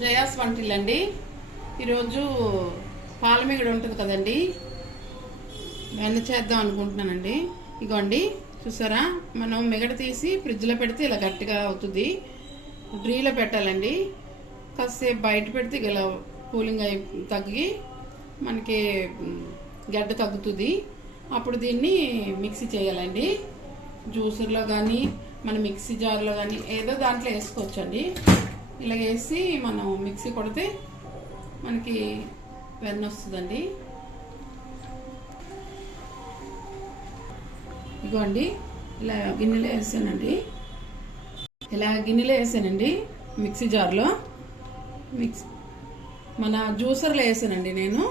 జయా స్వంటిల్లు అండి. ఈరోజు పాలమిగడ ఉంటుంది కదండి, వెన్న చేద్దాం అనుకుంటున్నానండి. ఇగోండి చూసారా, మనం మిగడ తీసి ఫ్రిడ్జ్లో పెడితే ఇలా గట్టిగా అవుతుంది. డ్రీలో పెట్టాలండి. కాసేపు బయట పెడితే ఇలా కూలింగ్ అయి తగ్గి మనకి గడ్డ తగ్గుతుంది. అప్పుడు దీన్ని మిక్సీ చేయాలండి. జ్యూసర్లో కానీ మన మిక్సీ జార్లో కానీ ఏదో దాంట్లో వేసుకోవచ్చండి. ఇలా వేసి మనం మిక్సీ కొడితే మనకి వెన్న వస్తుందండి. ఇగోండి ఇలా గిన్నెలో వేసానండి. మిక్సీ జార్లో మన జ్యూసర్లో వేసానండి. నేను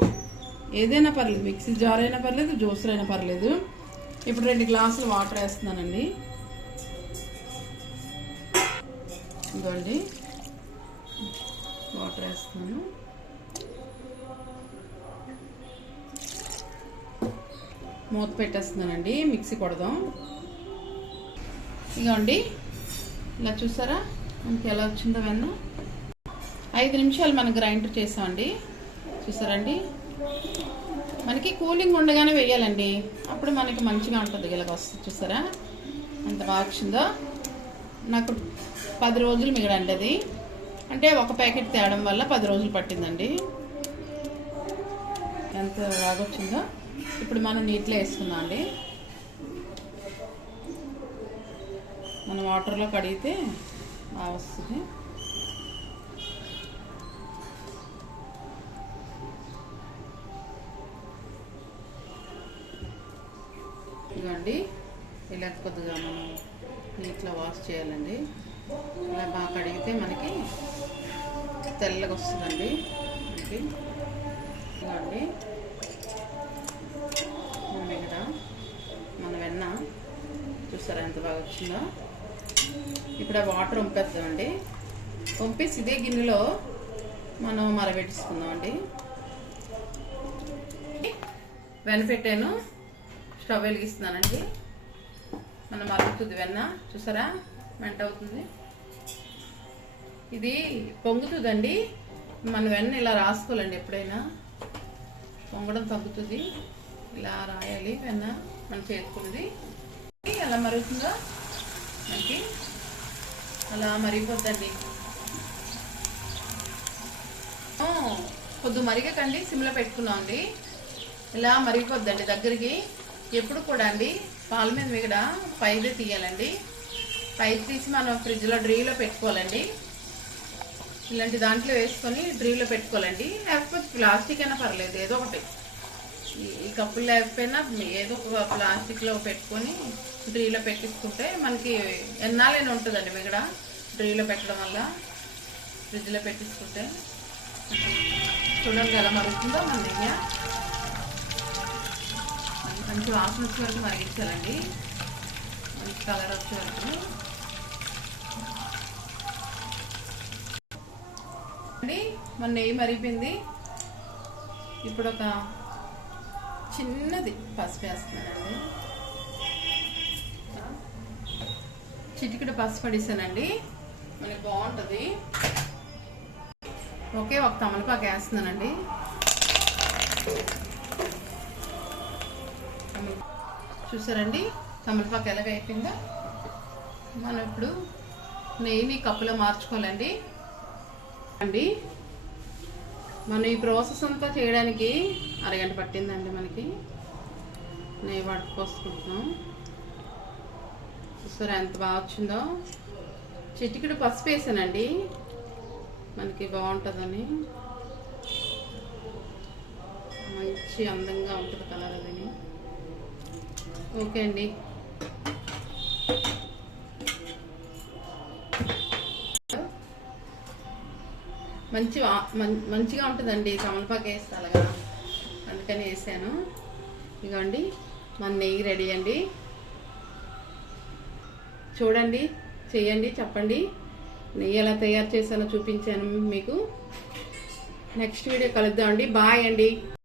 ఏదైనా పర్లేదు, మిక్సీ జార్ అయినా పర్లేదు, జ్యూసర్ అయినా పర్లేదు. ఇప్పుడు 2 గ్లాసులు వాటర్ వేస్తున్నానండి. ఇదిగోండి వాటర్ వేస్తున్నాను. మూత పెట్టేస్తున్నానండి. మిక్సీ కొడదాం. ఇదిగోండి ఇలా చూసారా మనకి ఎలా వచ్చిందో వెన్న. 5 నిమిషాలు మనం గ్రైండర్ చేసామండి. చూసారండి, మనకి కూలింగ్ ఉండగానే వేయాలండి. అప్పుడు మనకి మంచిగా ఉంటుంది. ఇలాగ వస్తుంది చూసారా ఎంత బాగా వచ్చిందో. నాకు 10 రోజులు మిగడండి అది. అంటే ఒక ప్యాకెట్ తేవడం వల్ల 10 రోజులు పట్టిందండి. ఎంత బాగా వచ్చిందో. ఇప్పుడు మనం నీటిలో వేసుకుందాం అండి. మన వాటర్లో కడిగితే బాగా వస్తుంది. ఇదిగోండి ఇలా కొద్దిగా మనం నీటిలో వాష్ చేయాలండి. ఇలా బాగా కడిగితే మనకి తెల్లగా వస్తుందండి. ఇదిగోండి మిగడ మన వెన్న చూసారా ఎంత బాగా వచ్చిందో. ఇప్పుడు ఆ వాటర్ వంపేద్దామండి. వంపేసి ఇదే గిన్నెలో మనం మరబెట్టించుకుందామండి. వెన్న పెట్టాను, స్టవ్ వెలిగిస్తున్నానండి. మనం మరుగుతుంది వెన్న. చూసారా వెంట అవుతుంది. ఇది పొంగుతుందండి. మన వెన్న ఇలా రాసుకోవాలండి. ఎప్పుడైనా పొంగడం తగ్గుతుంది. ఇలా రాయాలి వెన్న మన చేతుకున్నది. ఎలా మరుగుతుందో మనకి అలా మరిగిపోద్దండి. కొద్ది మరిగకండి, సిమ్లో పెట్టుకున్నాం అండి. ఇలా మరిగిపోద్దండి దగ్గరికి. ఎప్పుడు కూడా అండి పాల మీద మిగడ పైదే తీయాలండి. పైది తీసి మనం ఫ్రిడ్జ్లో డ్రీలో పెట్టుకోవాలండి. ఇలాంటి దాంట్లో వేసుకొని డ్రీలో పెట్టుకోవాలండి. లేకపోతే ప్లాస్టిక్ అయినా పర్లేదు, ఏదో ఒకటి. ఈ కప్పులు లేకపోయినా ఏదో ఒక ప్లాస్టిక్లో పెట్టుకొని డ్రీలో పెట్టించుకుంటే మనకి ఎన్నాళ్ళైనా ఉంటుందండి మిగడ. డ్రీలో పెట్టడం వల్ల ఫ్రిడ్జ్లో పెట్టించుకుంటే చూడండి ఎలా మరుగుతుందో. మన నెయ్యి మంచి వాసన వచ్చే వరకు మరిగించాలండి. మంచి కలర్ వచ్చే వరకు అండి. మన నెయ్యి మరిగిపోయింది. ఇప్పుడు ఒక చిన్నది పసుపు వేస్తున్నానండి. చిటికెడు పసుపు పడిస్తానండి, మనకి బాగుంటుంది. ఓకే, ఒక తమలపాకు వేస్తున్నానండి. చూసారండి తమలపాకు ఎలా వేయిందో. మనం ఇప్పుడు నెయ్యిని కప్పులో మార్చుకోవాలండి. మనం ఈ ప్రాసెస్ అంతా చేయడానికి 1 గంట పట్టిందండి. మనకి నెయ్యి పట్టుకొసుకుంటున్నాం. చూసారా ఎంత బాగా వచ్చిందో. చిటికెడు పసుపు వేసానండి, మనకి బాగుంటుందని. మంచి అందంగా ఉంటుంది కలర్ అది. ఓకే అండి. మంచిగా ఉంటుందండి తమలపాకు వేస్తే అలాగా, అందుకని వేసాను. ఇదిగోండి మన నెయ్యి రెడీ అండి. చూడండి, చేయండి, చెప్పండి. నెయ్యి ఎలా తయారు చేశానో చూపించాను మీకు. నెక్స్ట్ వీడియో కలుద్దామండి. బాయ్ అండి.